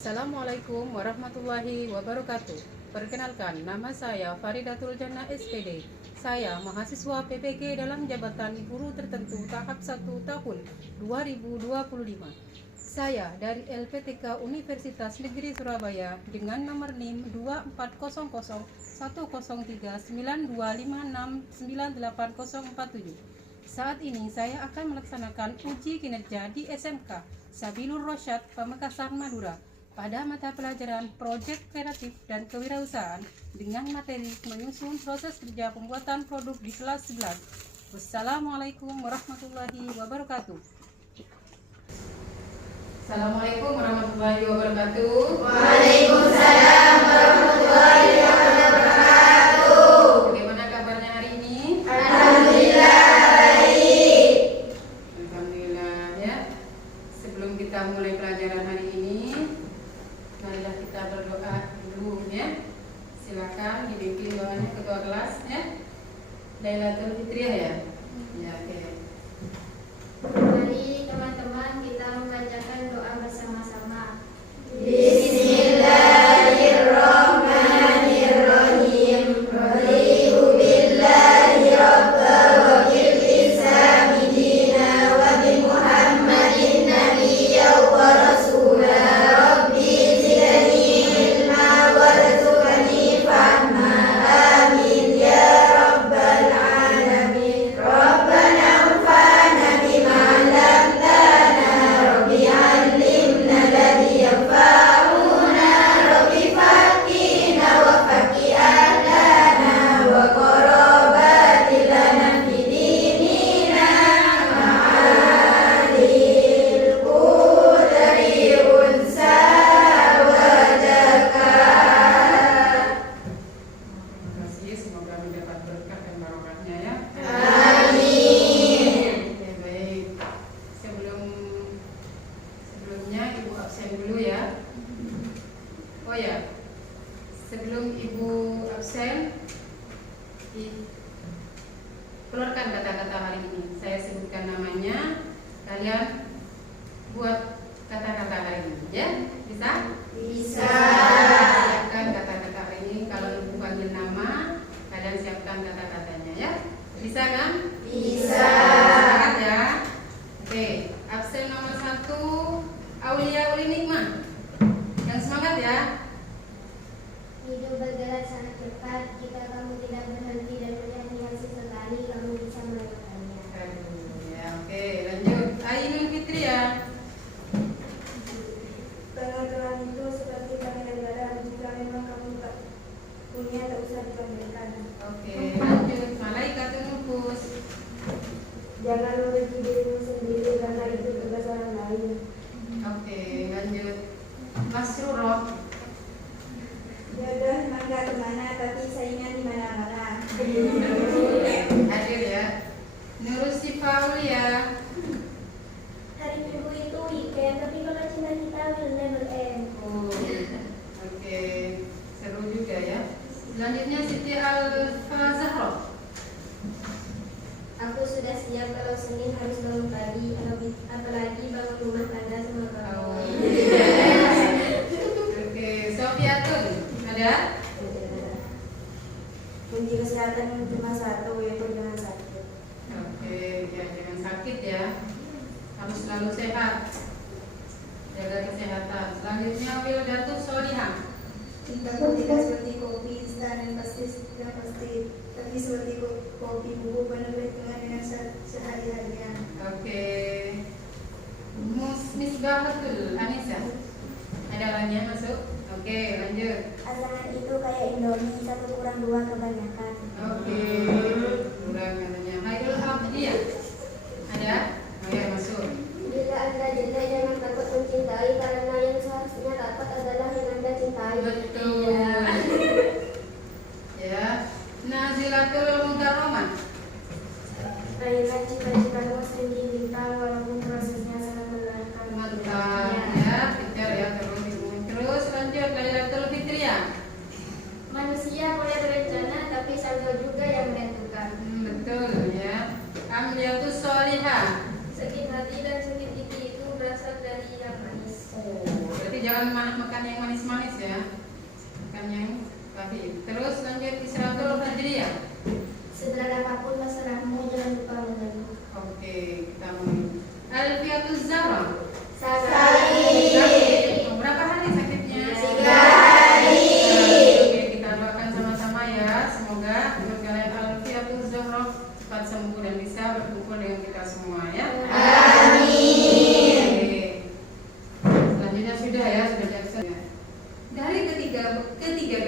Assalamualaikum warahmatullahi wabarakatuh. Perkenalkan, nama saya Faridatul Jannah SPD. Saya mahasiswa PPG dalam jabatan guru tertentu tahap 1 tahun 2025. Saya dari LPTK Universitas Negeri Surabaya dengan nomor NIM 2401013925698047. Saat ini saya akan melaksanakan uji kinerja di SMK Sabilur Rosyad Pamekasan Madura pada mata pelajaran Proyek Kreatif dan Kewirausahaan dengan materi menyusun proses kerja pembuatan produk di kelas 11. Wassalamualaikum warahmatullahi wabarakatuh. Assalamualaikum warahmatullahi wabarakatuh. Waalaikumsalam warahmatullahi wabarakatuh. Bagaimana kabarnya hari ini? Alhamdulillah baik. Alhamdulillah ya. Sebelum kita mulai pelajaran hari ini, marilah kita berdoa dulu ya. Silakan dibimbing doanya ketua kelas ya. Lailatul Fitriyah ya. Ya, oke. Mari teman-teman kita membacakan doa bersama-sama. Bismillahirrahmanirrahim. Raditu billahi rabban wa bil islami dinan wa bi Muhammadin nabiyyan wa rasulan. Rabbi zidni ilma warzuqni fahma. Amin ya rabbal alamin. Rabbana anfa'na bima 'allamtana. Rabbi 'allimna alladhi yanfa'una. Rabbi faqqihna wa faqqih ahlana wa qarabatil lana fi dinina ma'alil qudri unsa wadaka. Terima kasih, semoga mendapat berkah dan barokahnya ya. Amin. Oke, baik. Sebelumnya Ibu absen dulu ya. Oh ya, sebelum Ibu absen, keluarkan kata-kata hari ini. Saya sebutkan namanya, kalian buat kata-kata hari ini ya. Bisa? Bisa. Siapkan kata-kata hari ini. Kalau Ibu panggil nama, kalian siapkan kata-katanya ya. Bisa kan? Bisa. Semangat ya. Oke, absen nomor 1 Aulia Uli Nikmah. Yang semangat ya. Hidup bergerak sangat cepat. Jika kamu tidak berhenti dan menyanyikan sesekali, kamu bisa melewatkannya. Aduh, ya oke, lanjut. Ainul Fitria. Pengetahuan itu seperti panel garam, jika memang kamu tak punya tak usah dipanggilkan. Oke, lanjut. Malaikatul Nufus. Jangan membenci dirimu sendiri karena itu tugas orang lain. Oke, lanjut. Masruroh. Jodoh mangga kemana, tapi saingan di mana-mana. Hadir ya. Nurusifa Aulia. Hari Minggu itu weekend, tapi kalau cinta kita will never end. Oh, oke, seru juga ya. Selanjutnya Siti Al-Fazahroh. Aku sudah siap kalau Senin harus bangun pagi, apalagi bangun rumah tangga sama Oh. kawan. Oke, Sofiatun. Ada? Kunci kesehatan cuma satu, yaitu jangan sakit. Oke, ya jangan sakit ya. Harus selalu sehat. Jaga kesehatan. Selanjutnya Wildatus Solihah. Cintaku tidak seperti kopi instan yang pasti, tapi seperti kopi bubuk penuh perhitungan dengan sehari-harian. Oke. Misbahatul Anissa. Ada lagi yang masuk? Oke, lanjut. Pasangan itu kayak Indomie, 1+2 kebanyakan. Oke. Kurang katanya. Hairul Abdiyah. Ada? Oh ya, masuk. Bila Anda janda jangan takut mencintai, karena yang seharusnya dapat adalah yang Anda cintai. Betul. Iya. Ya. Nazilatul Mukarramah. Raihlah cita-citamu setinggi bintang, walaupun prosesnya sangat melelahkan. Mantap ya, pintar ya, terus lanjut Lailatul Fitriyah. Manusia boleh berencana, tapi saldo Jangan makan yang manis-manis ya. Makan yang pahit. Terus lanjut Isratul Fajriyah. Seberat apapun masalahmu, jangan lupa mengeluh. Oke, kita mulai. Alfiatuz Zahra. Sakit. Berapa hari sakitnya? 3 hari. Oke, kita doakan sama-sama ya. Semoga menurut kalian Alfiatuz Zahra cepat sembuh dan bisa berkumpul dengan kita semua ya. Amin. Oke. Selanjutnya sudah ya, sudah Jackson ya. Dari ketiga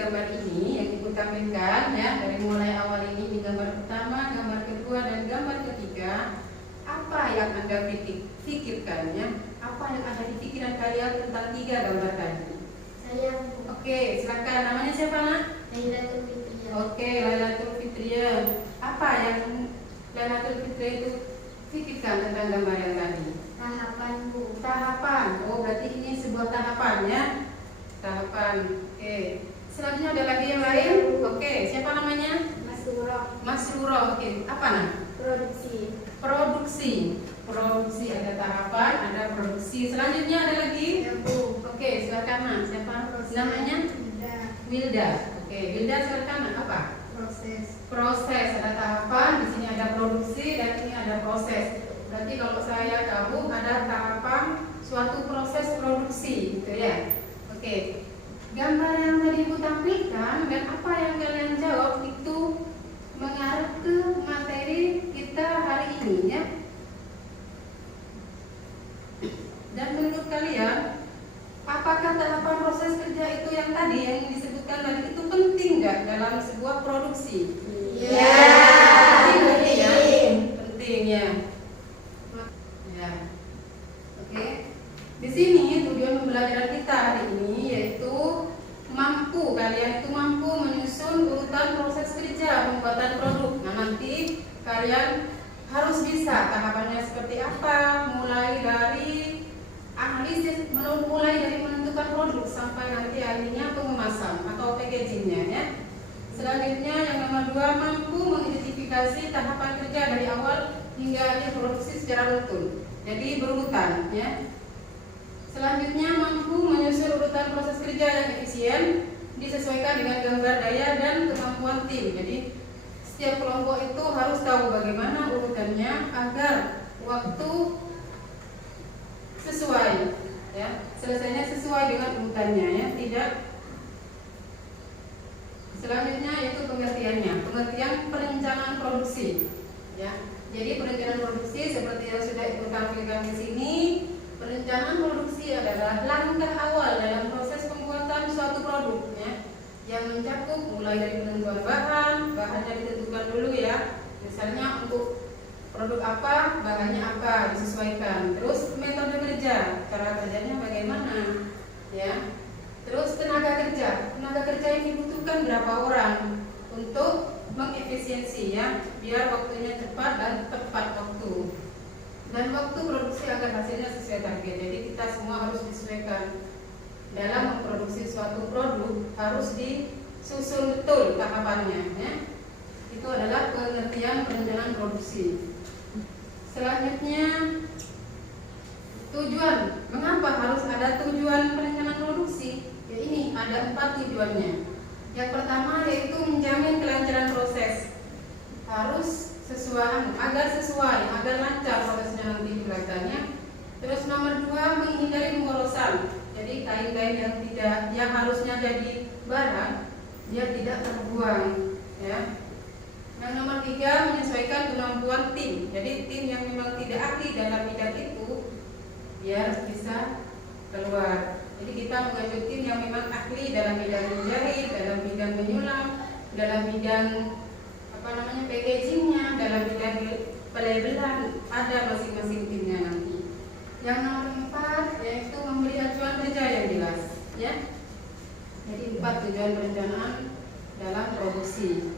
gambar ini yang ibu tampilkan ya, dari mulai awal ini gambar pertama, gambar kedua dan gambar ketiga, apa yang Anda pikirkan ya? Apa yang ada di pikiran kalian tentang 3 gambar tadi? Saya Oke, silakan. Namanya siapa, Nak? Lailatul Fitriyah. Oke, Lailatul Fitriyah. Apa yang Lailatul Fitriyah itu pikirkan tentang gambar yang tadi? Tahapanmu. Tahapan. Oh, berarti ini sebuah tahapan ya. Tahapan. Oke. Selanjutnya ada lagi yang lain? Oke, siapa namanya? Masrurah. Oke. Apa Nak? Produksi. Produksi ada tahapan, ada produksi. Selanjutnya ada lagi? Oke, silakan Nak. Siapa? Namanya? Wilda. Oke, Wilda silakan Nak. Apa? Proses. Ada tahapan, di sini ada produksi dan ini ada proses. Berarti kalau saya tahu ada tahapan suatu proses produksi, gitu ya. Oke. Gambar yang tadi Ibu tampilkan dan apa yang kalian jawab itu mengarah ke materi kita hari ini ya. Dan menurut kalian, apakah tahapan proses kerja itu yang tadi yang disebutkan tadi itu penting nggak dalam sebuah produksi? Ya. Penting ya. Penting ya. Ya. Oke. Di sini tujuan pembelajaran kita hari ini yaitu kalian itu mampu menyusun urutan proses kerja pembuatan produk. Nah, nanti kalian harus bisa tahapannya seperti apa, mulai dari analisis, mulai dari menentukan produk sampai nanti akhirnya pengemasan atau packagingnya ya. Selanjutnya yang nomor 2, mampu mengidentifikasi tahapan kerja dari awal hingga akhir produksi secara utuh. Jadi berurutan ya. Selanjutnya mampu menyusun urutan proses kerja yang efisien disesuaikan dengan gambar daya dan kemampuan tim. Jadi setiap kelompok itu harus tahu bagaimana urutannya agar waktu sesuai ya, selesainya sesuai dengan urutannya ya, tidak. Selanjutnya yaitu pengertiannya, pengertian perencanaan produksi ya. Jadi perencanaan produksi seperti yang sudah Ibu tampilkan di sini, perencanaan produksi adalah langkah awal dalam proses pembuatan suatu produk ya, yang mencakup mulai dari penentuan bahannya ditentukan dulu ya. Misalnya untuk produk apa, bahannya apa disesuaikan. Terus metode kerja, cara kerjanya bagaimana ya. Terus tenaga kerja yang dibutuhkan berapa orang untuk mengefisiensi ya, biar waktunya cepat dan tepat waktu. Dan waktu produksi agar hasilnya sesuai target. Jadi kita semua harus disesuaikan dalam memproduksi suatu produk, harus disusun betul tahapannya ya. Itu adalah pengertian perencanaan produksi. Selanjutnya tujuan. Mengapa harus ada tujuan perencanaan produksi? Ya, ini ada 4 tujuannya. Yang pertama yaitu menjamin kelancaran proses. Harus agar lancar prosesnya nanti belakangnya. Terus nomor 2, menghindari pemborosan. Jadi kain-kain yang harusnya jadi barang dia tidak terbuang ya. Yang nomor 3, menyesuaikan kemampuan tim. Jadi tim yang memang tidak ahli dalam bidang itu biar bisa keluar. Jadi kita mengambil tim yang memang ahli dalam bidang menjahit, dalam bidang menyulam, dalam bidang packagingnya, dalam bidang pelabelan, ada masing-masing timnya nanti. Yang nomor 4 yaitu memberi acuan kerja yang jelas ya. Jadi 4 tujuan perencanaan dalam produksi.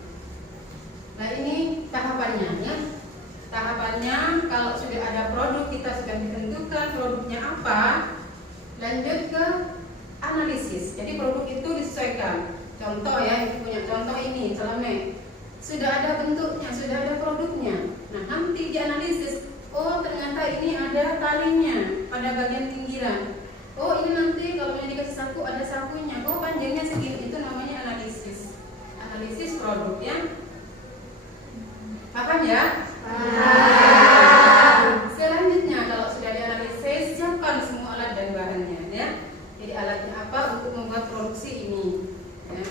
Nah ini tahapannya ya. Tahapannya kalau sudah ada produk, kita sudah ditentukan produknya apa, lanjut ke analisis. Jadi produk itu disesuaikan. Contoh ya, ini punya contoh ini celemek. Sudah ada bentuknya, sudah ada produknya. Nah nanti dianalisis. Oh ternyata ini ada talinya pada bagian pinggiran. Oh ini nanti kalau yang dikasih saku ada sakunya. Oh panjangnya segini, itu namanya analisis. Analisis produk ya. Paham ya? Selanjutnya kalau sudah dianalisis, siapkan semua alat dan bahannya ya. Jadi alatnya apa untuk membuat produksi ini ya.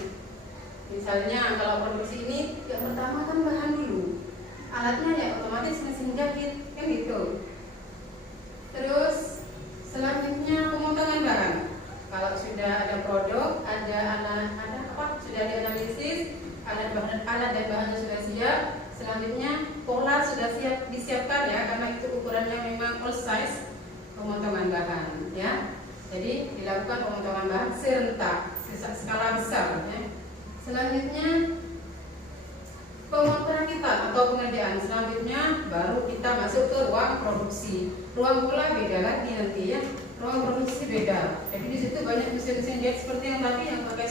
Misalnya kalau produksi ini yang pertama kan bahan dulu. Alatnya ya otomatis mesin jahit kan gitu. Terus selanjutnya pemotongan barang. Kalau sudah ada produk, ada apa? Sudah dianalisis, alat dan bahannya sudah siap. Selanjutnya pola sudah disiapkan ya, karena itu ukurannya memang all size. Pemotongan bahan ya. Jadi dilakukan pemotongan bahan serentak, skala besar ya. Selanjutnya perakitan atau pengerjaan. Selanjutnya baru kita masuk ke ruang produksi. Ruang pola beda lagi nanti ya. Ruang produksi beda. Jadi di situ banyak mesin-mesin jahit seperti yang tadi yang pakai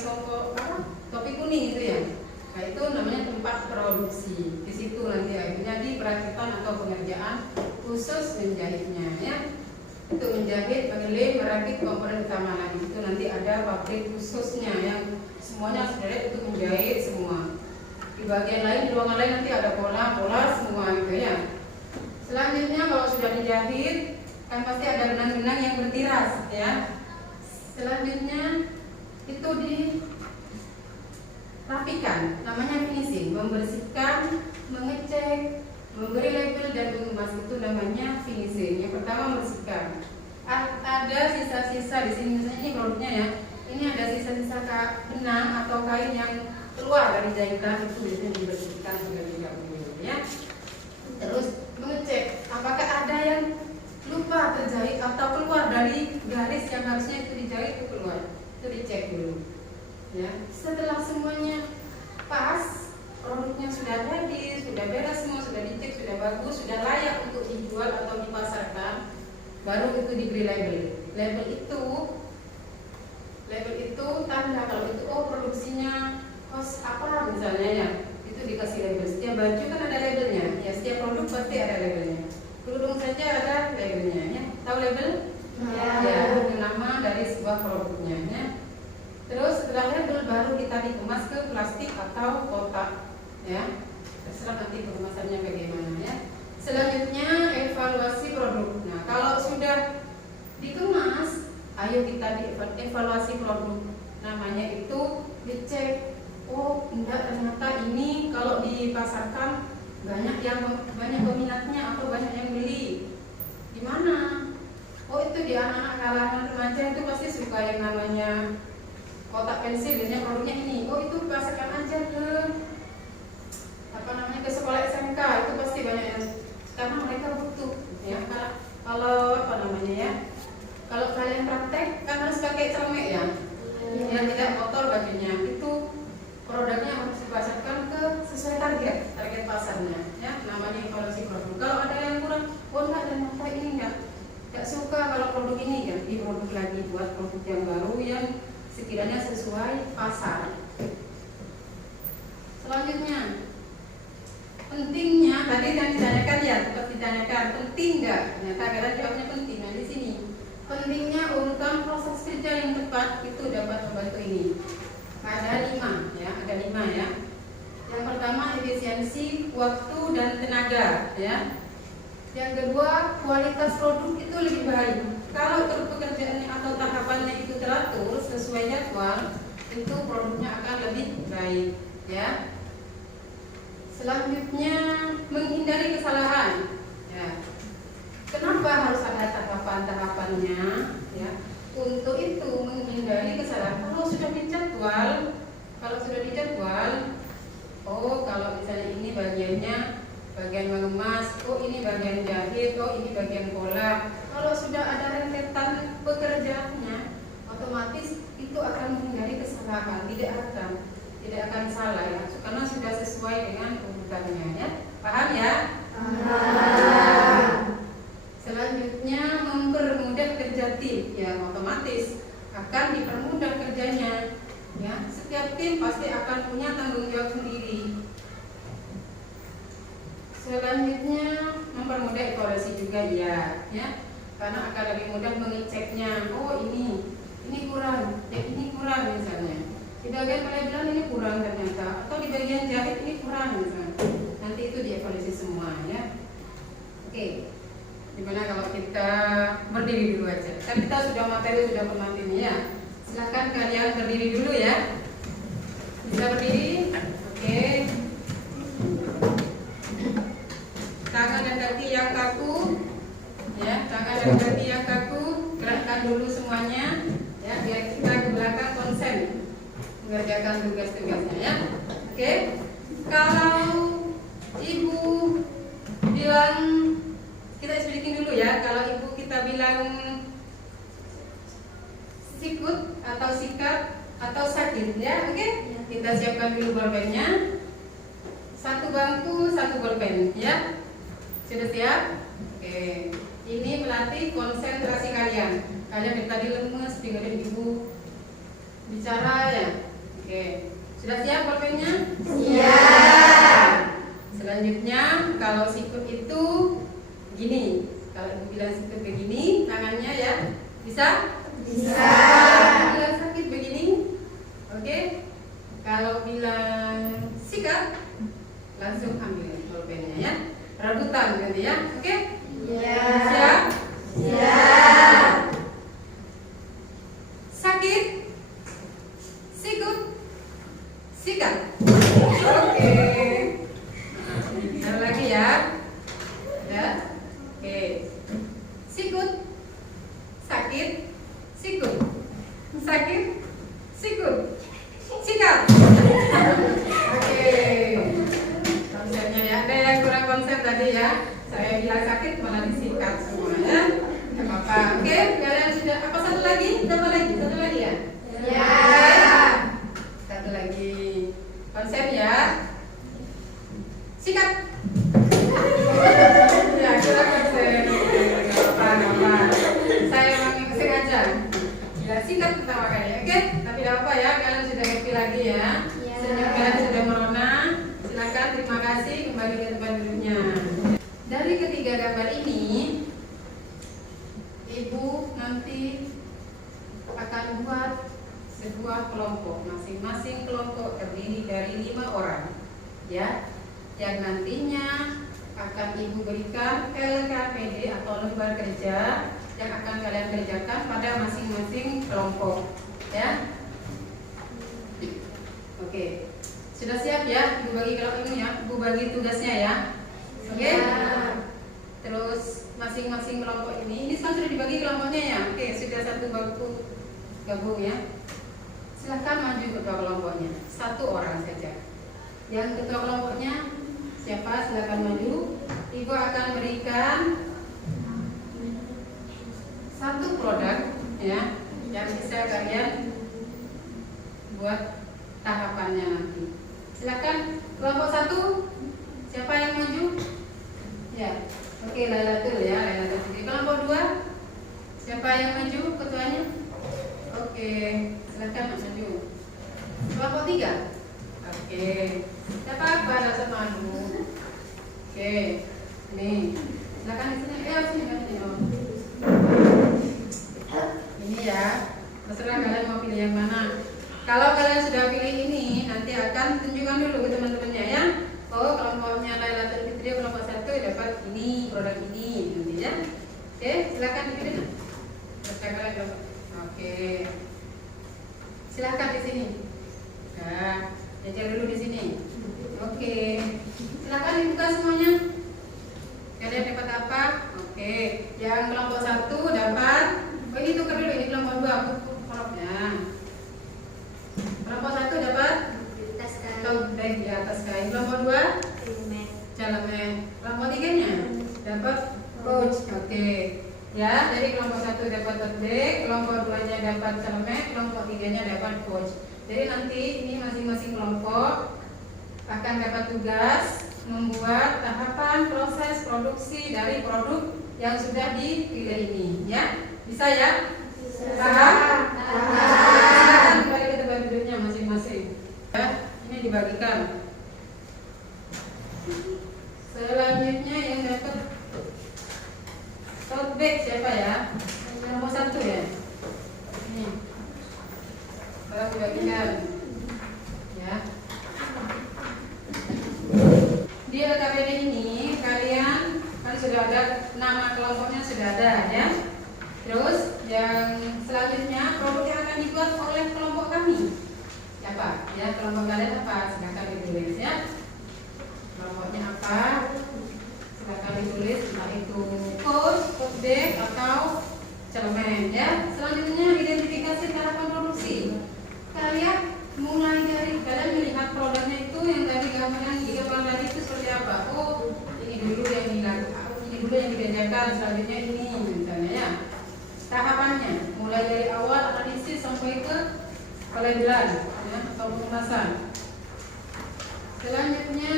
topi kuning itu ya. Nah itu namanya tempat produksi. Di situ nanti akhirnya di perakitan atau pengerjaan khusus menjahitnya ya. Untuk menjahit, mengelim, merakit komponen utama lagi. Itu nanti ada pabrik khususnya yang semuanya sudah untuk menjahit semua. Di bagian lain, di ruangan lain nanti ada pola semua gitu ya. Selanjutnya kalau sudah dijahit kan pasti ada benang-benang yang bertiras ya. Selanjutnya itu dirapikan, namanya finishing, membersihkan, mengecek, memberi label dan mengemas, itu namanya finishing. Yang pertama membersihkan. Ada sisa-sisa di sini misalnya ini produknya ya. Ini ada sisa-sisa benang atau kain yang keluar dari jahitan, itu biasanya dibersihkan terlebih dahulu ya. Terus mengecek apakah ada yang lupa terjahit atau keluar dari garis yang harusnya itu dijahit itu keluar, itu dicek dulu ya. Setelah semuanya pas, produknya sudah jadi, sudah beres semua, sudah dicek, sudah bagus, sudah layak untuk dijual atau dipasarkan, baru itu diberi label. Label itu tanda kalau itu produksinya kos apa misalnya ya, itu dikasih label. Setiap baju kan ada labelnya ya, setiap produk pasti ada labelnya. Kerudung saja ada labelnya ya. Tahu label? Ya, itu nama dari sebuah produknya ya. Terus setelah label baru kita dikemas ke plastik atau kotak ya. Terserah nanti pengemasannya bagaimana ya. Selanjutnya evaluasi produk. Nah, kalau sudah dikemas, ayo kita dievaluasi produk. Namanya itu dicek. Oh, enggak, ternyata ini kalau dipasarkan banyak peminatnya atau banyak yang beli. Di mana? Oh, itu di anak-anak kalangan remaja itu pasti suka yang namanya kotak pensil, biasanya produknya ini. Oh, itu pasarkan aja ke ke sekolah SMK, itu pasti banyak yang, karena mereka butuh ya. Kalau kalau kalian praktek kan harus pakai celemek ya. Yang tidak kotor bajunya, itu produknya harus dipasarkan ke sesuai target pasarnya ya. Namanya evaluasi produk. Kalau ada yang kurang, enggak, dan mata ini enggak suka kalau produk ini ya, diproduk lagi, buat produk yang baru yang sekiranya sesuai pasar. Selanjutnya pentingnya tadi yang ditanyakan ya, sempat ditanyakan penting enggak? Ternyata karena jawabnya penting. Nah di sini pentingnya urutan proses kerja yang tepat itu dapat membantu ini. Ada 5 ya, ada 5 ya. Yang pertama efisiensi waktu dan tenaga ya. Yang kedua kualitas produk itu lebih baik. Kalau pekerjaannya atau tahapannya itu teratur sesuai jadwal, itu produknya akan lebih baik ya. Selanjutnya menghindari kesalahan ya. Kenapa harus ada tahapan-tahapannya ya? Untuk itu menghindari kesalahan. Kalau sudah dijadwal, oh kalau misalnya ini bagiannya bagian mengemas, oh ini bagian jahit, oh ini bagian pola. Kalau sudah ada rentetan pekerjaannya, otomatis itu akan menghindari kesalahan, tidak akan salah ya, karena sudah sesuai dengan urutannya ya. Paham ya? Selanjutnya mempermudah kerja tim ya, otomatis akan dipermudah kerjanya ya. Setiap tim pasti akan punya tanggung jawab sendiri. Selanjutnya mempermudah evaluasi juga ya. karena akan lebih mudah mengeceknya. Oh ini kurang, ini kurang misalnya. Di bagian pelabelan ini kurang ternyata, atau di bagian jahit ini kurang misalnya. Nanti itu dievaluasi semua ya. Oke. Gimana kalau kita berdiri dulu aja? Kan kita sudah materi sudah pengantin ya. Silakan kalian berdiri dulu ya. Bisa berdiri? Oke. Tangan dan kaki yang kaku, ya. Tangan dan kaki yang kaku, gerakkan dulu semuanya, ya. Biar kita ke belakang konsen mengerjakan tugas-tugasnya ya. Oke. Kalau ibu bilang, kita explaining dulu ya. Kalau ibu kita bilang sikut atau sikat atau sakit ya, oke? Kita siapkan dulu bolpennya. Satu bangku, satu bolpen ya. Sudah siap? Oke. Ini melatih konsentrasi kalian. Kalian dari tadi lemes dengerin ibu bicara ya. Oke. Sudah siap bolpennya? Siap. Selanjutnya kalau sikut itu gini, kalau ibu bilang sikut begini tangannya ya, bisa? Bisa. Bilang sakit begini, oke? Kalau bilang sikat, langsung ambil bolpennya ya, rebutan gitu ya, oke? Ya. Siap? Siap. Sakit, sikut, sikat, oke? Ada lagi ya? Ya. Oke. Sikut. Sakit. Sikut. Sakit. Sikut. Sikat. Oke. Konsepnya ya. Ada yang kurang konsep tadi ya. Saya bilang sakit malah disikat semuanya. Enggak apa-apa. Oke, kalian sudah apa satu lagi? Berapa lagi? Satu lagi ya? Ya. Satu lagi. Konsep ya. Sikat. Ya, kita konsen. Apa-apa. Saya memang sengaja. Ya, sikat pertama kali, oke? Tapi tidak apa ya, kalian sudah happy lagi ya. Ya. Kalian sudah merona. Silakan, terima kasih, kembali ke tempat duduknya. Dari ketiga gambar ini, ibu nanti akan buat sebuah kelompok. Masing-masing kelompok terdiri dari 5 orang, ya. Yang nantinya akan ibu berikan LKPD atau lembar kerja yang akan kalian kerjakan pada masing-masing kelompok ya. Oke, sudah siap ya? Ibu bagi kelompok ini ya, ibu bagi tugasnya ya. Oke. Terus masing-masing kelompok ini kan sudah dibagi kelompoknya ya. Oke, sudah satu bangku gabung ya. Silahkan maju ketua kelompoknya, 1 orang saja. Yang ketua kelompoknya siapa? Silakan maju. Ibu akan berikan 1 produk ya yang bisa kalian buat tahapannya nanti. Silakan kelompok 1. Siapa yang maju? Ya. Oke, Lailatul ya, Lailatul. Kelompok 2. Siapa yang maju ketuanya? Oke, silakan maju. Kelompok 3. Oke. Siapa langsung maju. Oke. Nih. Silakan di sini. Sini. Ini ya. Terserah kalian mau pilih yang mana. Kalau kalian sudah pilih ini, nanti akan tunjukkan dulu ke teman-temannya ya. Oh, kelompoknya Lailatul Fitri kelompok 1 dapat ini, produk ini, nanti ya. Oke, silakan dipilih. Kalian kelompok. Oke. Silakan di sini. Nah, belajar dulu di sini. Oke. Silakan dibuka semuanya. Kalian dapat apa? Oke. Yang kelompok 1 dapat. Oh, ini tukar dulu, ini kelompok 2 aku kolomnya. Kelompok 1 dapat Tas kain. tote bag di atas kain. Kelompok 2 celemek. Kelompok 3-nya dapat pouch. Oke. Ya, jadi kelompok 1 dapat tote bag, kelompok 2-nya dapat celemek, kelompok 3-nya dapat pouch. Jadi nanti ini masing-masing kelompok akan dapat tugas membuat tahapan proses produksi dari produk yang sudah dipilih ini, ya. Bisa ya? Paham? Silakan kembali ke tempat duduknya masing-masing. Ya, ini dibagikan. Selanjutnya yang dapat tote bag siapa ya? Sekarang dibagikan. Ya. Di LKPD ini kalian kan sudah ada nama kelompoknya sudah ada ya. Terus yang selanjutnya produk yang akan dibuat oleh kelompok kami siapa? Ya kelompok kalian apa? Silakan ditulis ya. Kelompoknya apa? Silakan ditulis entah itu coach, coach bag atau celemen ya. Selanjutnya identifikasi tahapan produksi. Kalian mulai dari kalian melihat produknya itu yang tadi gambaran tadi itu seperti apa? Oh ini dulu yang dilakukan, ini dulu yang dikerjakan, selanjutnya ini misalnya ya. Tahapannya mulai dari awal analisis sampai ke pelabelan ya, atau pengemasan. Selanjutnya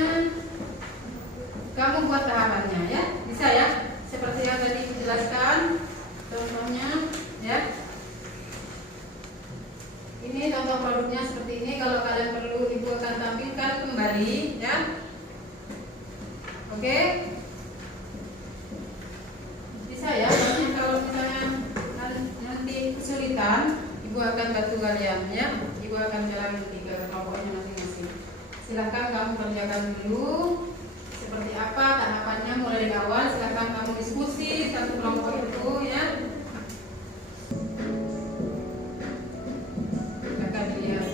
kamu buat tahapannya ya, bisa ya, seperti yang tadi dijelaskan contohnya ya. Ini contoh produknya seperti ini. Kalau kalian perlu ibu akan tampilkan kembali ya. Oke, bisa ya. Kalau misalnya nanti kesulitan, ibu akan bantu kalian ya. Ibu akan jalan tiga kelompoknya masing-masing. Silahkan kamu kerjakan dulu seperti apa tahapannya mulai dari awal. Silahkan kamu diskusi satu kelompok itu ya. Silahkan dilihat.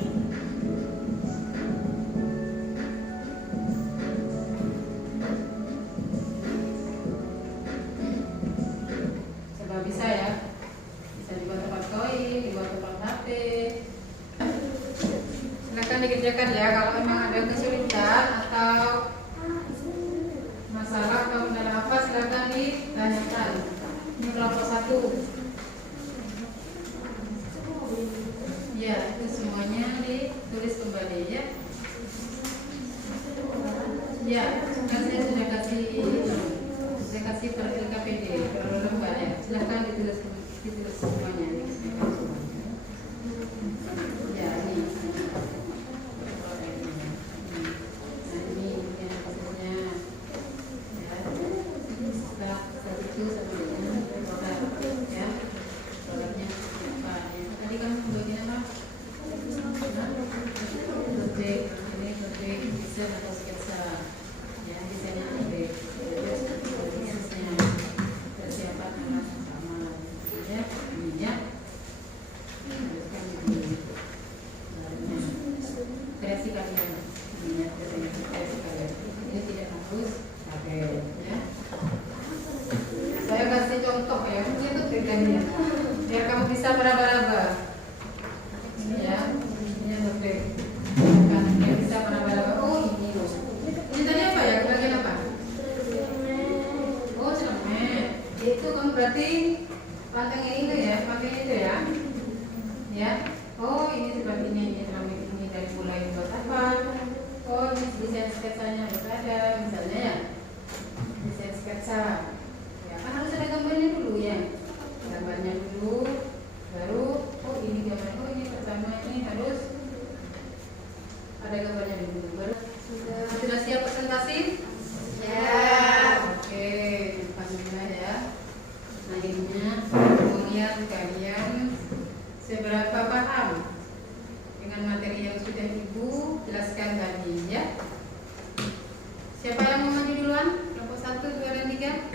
Coba bisa ya. Bisa dibuat tempat koin, dibuat tempat HP. Silakan dikerjakan ya. Kalau memang ada kesulitan atau masalah atau kendala apa silakan ditanyakan. Ini kelompok 1. Ya, itu semuanya ditulis kembali ya. Ya, kan saya sudah kasih per LKPD per lembar ya. Silakan ditulis semuanya. Ya, ini. Nah, ini yang maksudnya ya. Itu sama dengan produk ya. Produknya apa ya. Tadi kamu bagian apa? Project, ini project desain atau sketsa. Ya, desainnya apa? Prosesnya persiapan alat sama ya, ini ya. Kreasi kalian, ini ya, kreasi kalian. Ini tidak harus pakai ya. Saya kasih contoh ya, ini tuh pegangannya, biar kamu bisa meraba-raba. Ini ya, ini yang lebih, kan dia bisa meraba-raba. Oh ini loh. Ini tadi apa ya? Bagian apa? Oh celemek. Itu kan berarti pantengnya itu ya, pakainya itu ya. Ya. Oh ini seperti ini celemek ini dari mulai buat apa? Oh ini desain sketsanya ada misalnya ya. Desain sketsa. Ya kan harus ada gambarnya dulu ya. Gambarnya dulu, baru oh ini gambar. Oh ini pertama ini harus ada gambarnya dulu. Baru sudah siap presentasi? Ya. Oke, alhamdulillah ya. Akhirnya kemudian kalian seberapa paham dengan materi yang sudah ibu jelaskan tadi ya. Siapa yang mau maju duluan? Kelompok 1, 2, dan 3?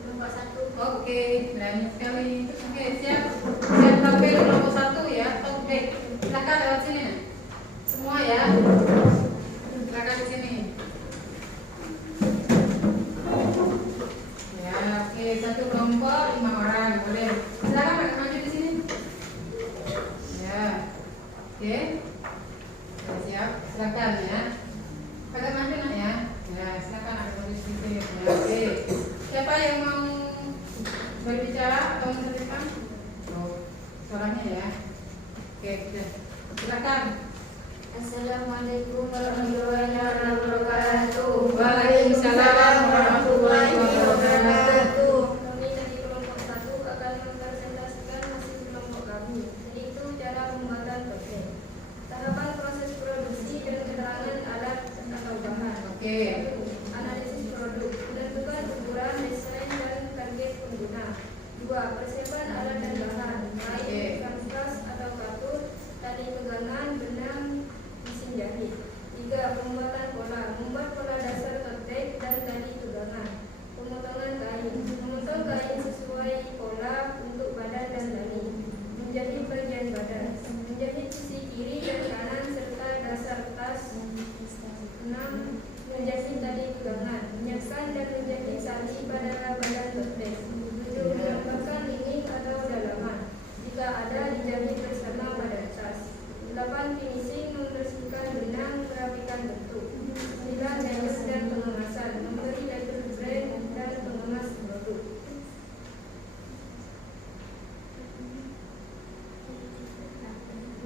Kelompok 1. Oke, berani sekali. Oke, siap. Siap tampil kelompok 1 ya. Oke, silakan lewat sini. Semua ya. Silakan di sini. Ya, oke, satu kelompok 5 orang boleh. Silakan Pak, maju di sini. Ya, oke. Ya, siap. Silakan ya. Agak maju nak ya. Ya, silakan ada posisi di sini. Ya, oke. Siapa yang mau berbicara atau menceritakan? Oh, suaranya ya. Oke, sudah. Silakan. Assalamualaikum warahmatullahi wabarakatuh. Waalaikumsalam warahmatullahi wabarakatuh. Kami dari kelompok 1 akan mempresentasikan hasil kelompok kami, yaitu cara pembuatan project, tahapan proses produksi dan keterangan alat atau bahan. Oke. Analisis produk, menentukan ukuran, desain dan target pengguna. 2. Persiapan alat dan bahan, baik kanvas atau kartun, tali pegangan 3. Pembuatan pola. Membuat pola dasar tertib dan tali pegangan. Pemotongan kain. Memotong kain sesuai pola untuk badan dan tali. Menjahit bagian badan. Menjahit sisi kiri dan kanan serta dasar tas. 6. Menjahit tali pegangan. Menyiapkan dan menjahit tali pada badan tertib. 7. Menambahkan dinding atau dalaman. Jika ada, dijahit bersama pada tas. 8. Finishing. Membersihkan benang, merapikan bentuk. 9. Label dan pengemasan. Memberi label brand dan pengemas produk.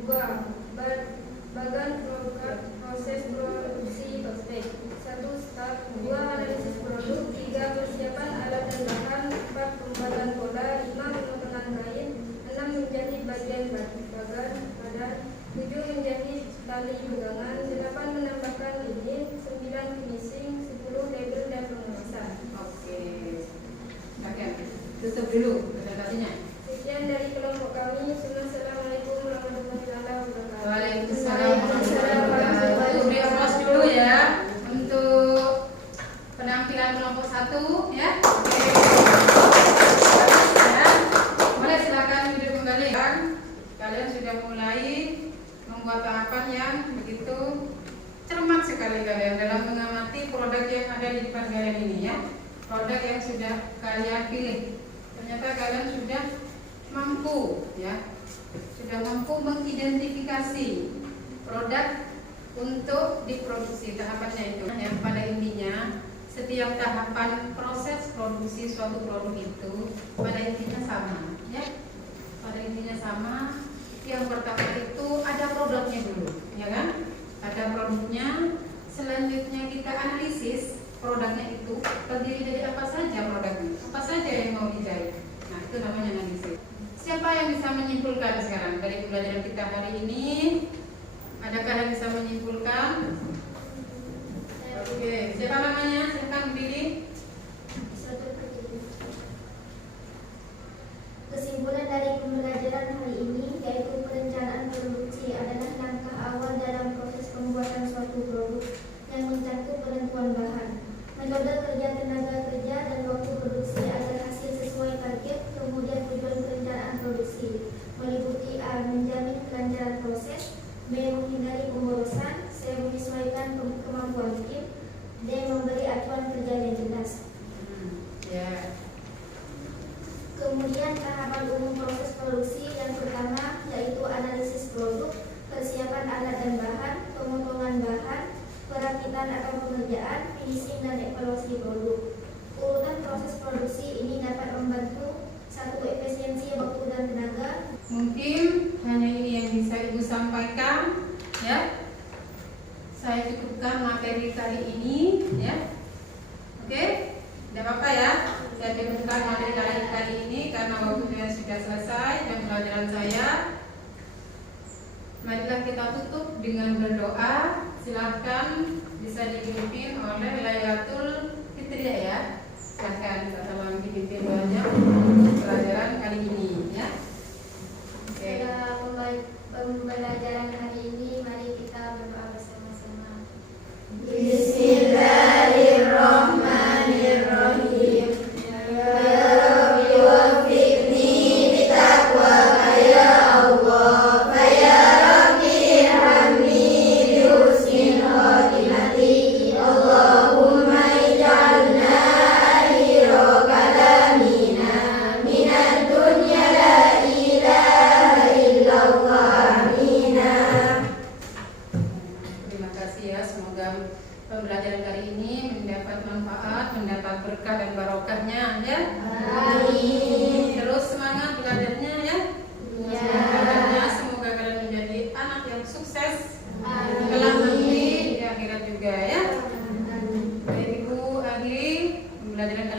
2. Bagan proses produksi tertib. 1. Start. 2. Analisis produk. 3. Persiapan alat dan bahan. 4. Pembuatan pola. 5. Pemotongan kain. 6. Menjahit bagian badan. 7. Menjahit tali pegangan. 8. Menambahkan lilin. 9. Finishing. 10. Label dan pengemasan. Oke. Oke. Tutup dulu presentasinya. Sekian dari kelompok kami. Assalamualaikum warahmatullahi wabarakatuh. Waalaikumsalam warahmatullahi wabarakatuh. Beri aplaus dulu ya untuk penampilan kelompok 1 ya. Oke. Ya. Boleh silakan duduk kembali. Kalian sudah mulai membuat tahapan yang begitu cermat sekali kalian dalam mengamati produk yang ada di depan kalian ini ya. Produk yang sudah kalian pilih. Ternyata kalian sudah mampu ya. Sudah mampu mengidentifikasi produk untuk diproduksi. Tahapannya itu yang pada intinya setiap tahapan proses produksi suatu produk itu pada intinya sama ya. Pada intinya sama. Yang pertama itu ada produknya dulu ya kan, ada produknya. Selanjutnya kita analisis produknya itu terdiri dari apa saja produknya, apa saja yang mau dijahit. Nah itu namanya analisis. Siapa yang bisa menyimpulkan sekarang dari pembelajaran kita hari ini? Adakah yang bisa menyimpulkan? Oke, siapa namanya? Silakan pilih. Kesimpulan dari pembelajaran hari ini yaitu perencanaan produksi adalah langkah awal dalam proses pembuatan suatu produk yang mencakup penentuan bahan, metode kerja tenaga kerja dan waktu produksi agar hasil sesuai target. Kemudian tujuan perencanaan produksi meliputi A. Menjamin kelancaran proses, B. Menghindari pemborosan, C. Menyesuaikan kemampuan tim, D. Memberi acuan kerja yang jelas. Ya. Kemudian tahapan umum proses produksi yang pertama yaitu analisis produk, persiapan alat dan bahan, pemotongan bahan, perakitan atau pengerjaan, finishing dan evaluasi produk. Urutan proses produksi ini dapat membantu 1. Efisiensi waktu dan tenaga. Mungkin hanya ini yang bisa Ibu sampaikan ya. Saya cukupkan materi kali ini ya. Oke? Tidak apa-apa ya. Saya cukupkan materi kali ini karena waktunya sudah selesai dan pembelajaran saya. Marilah kita tutup dengan berdoa. Silahkan bisa dipimpin oleh Lailatul Fitriah ya. Silahkan tolong dipimpin doanya untuk pelajaran kali ini ya. Oke. Pada pembelajaran hari ini mari kita berdoa bersama-sama. Bismillahirrahmanirrahim. Ya Rabbi wafiqni bitaqwaka ya Allah. Ya Rabbi irhamni bihusnil khatimati. Allahumma ij'alna akhira kalamina minad dunya la ilaha illallah. Amina. Terima kasih ya, semoga pembelajaran kali ini mendapat manfaat, mendapat berkah dan barokahnya ya. Amin. Terus semangat belajarnya ya. Ya. Semoga kalian menjadi anak yang sukses Amin. kelak nanti di akhirat juga ya. Baik Ibu Agli, pembelajaran